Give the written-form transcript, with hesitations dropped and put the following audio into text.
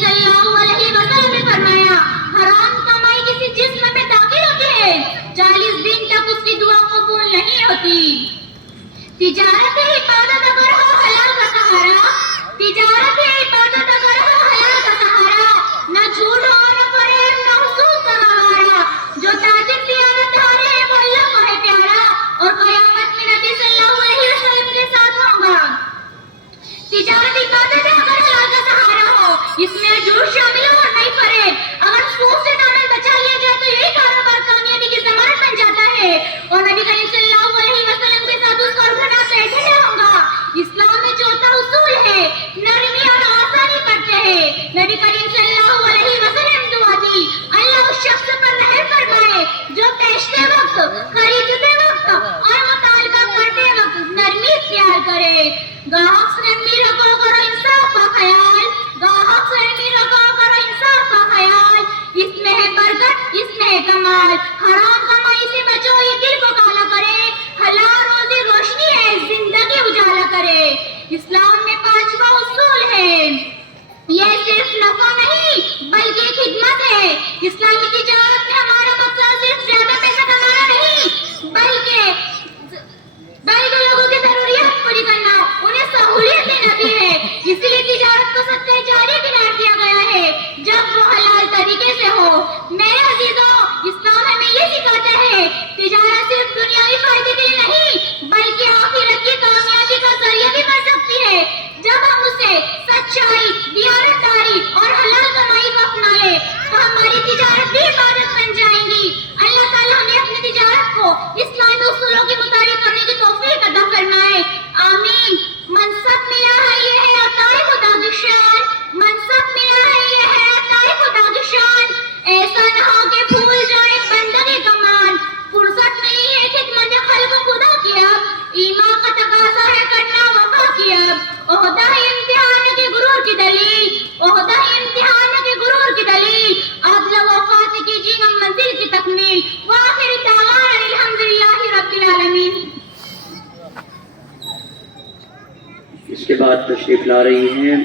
صلی اللہ علیہ وسلم نے فرمایا حرام کمائی کسی جسم میں داخل ہوتی ہے 40 دن تک اس کی دعا قبول نہیں ہوتی. تجارت عبادت اگر ہو حلال کا سہارا، تجارت عبادت اگر ہو حلال کا سہارا، نہ جھوٹ ہو نہ فریب نہ حسود کا گوارا. جو تاجر دیانت دار ہے وہ اللہ کو ہے پیارا اور قیامت میں نبی صلی اللہ علیہ وسلم کے ساتھ ہوگا. تجارت عبادت ہے اگر حلال کا سہارا ہو، اس میں جھوٹ شامل ہو اور نہیں فریب. اگر سود سے دامن بچا لیا جائے تو یہی کاروبار کامیابی کی ضمانت بن جاتا ہے اور نبی کریم صلی اللہ علیہ وسلم کے ساتھ اس کا گناہ بیٹھے نہ ہوگا. اسلام میں چوتھا اصول ہے نرمی اور آسانی کرتے ہیں. نبی کریم صلی اللہ علیہ وسلم دعا دی اللہ اس شخص پر رحم فرمائے جو بیچتے وقت، خریدتے وقت اور مطالبہ کرتے وقت نرمی اختیار کرے. گاہک سے نرمی رکھو کرو انصاف کا خیال، گاہک سے نرمی رکھو کرو انصاف کا خیال. اس میں ہے برکت، اس میں ہے کمال. حرام کمائی سے بچو یہ دل کو کالا کرے، حلال روزی روشنی ہے زندگی اجالا کرے. اسلام میں 5واں اصول ہے یہ صرف نفع نہیں بلکہ خدمت ہے. اسلامی تجارت میں ہمارا مقصد صرف زیادہ پیسہ کمانا نہیں بلکہ لوگوں کی ضروریات پوری کرنا، انہیں سہولیت دینا بھی ہے. اسی لیے تجارت کو صدقہ جاری قرار دیا گیا ہے جب وہ حلال طریقے سے ہو. میرے عزیزوں، اسلام ہمیں یہ سکھاتا ہے تجارت صرف دنیاوی فائدے کے لیے نہیں بلکہ آخرت کی کامیابی کا ذریعہ بھی بن سکتی ہے. جب ہم اسے سچائی، دیانتداری اور حلال کمائی کو اپنا لیں تو ہماری تجارت بھی عبادت بن جائیں گی. اللہ تعالیٰ ہمیں اپنی تجارت کو اسلامی اصولوں کے مطابق کرنے کی توفیق عطا فرمائے. آمین. منصب ملا ہے یہ ہے عطائے خدا کی شان، منصب ملا ہے یہ ہے عطائے خدا کی شان. ایسا نہ ہو کہ بھول جائے بندگی کمان. فرصت ملی ہے خدمت خلق خدا کی، اب ایمان کا تقاضا ہے کرنا وفا کی. اب عہدہ ہے امتحان کے غرور کی دلیل، عہدہ ہے امتحان کے غرور کی دلیل. عدل وفات کیجیے ہم منزل کی تکمیل. وآخر دعوانا الحمدللہ رب العالمین. اس کے بعد تشریف لا رہی ہیں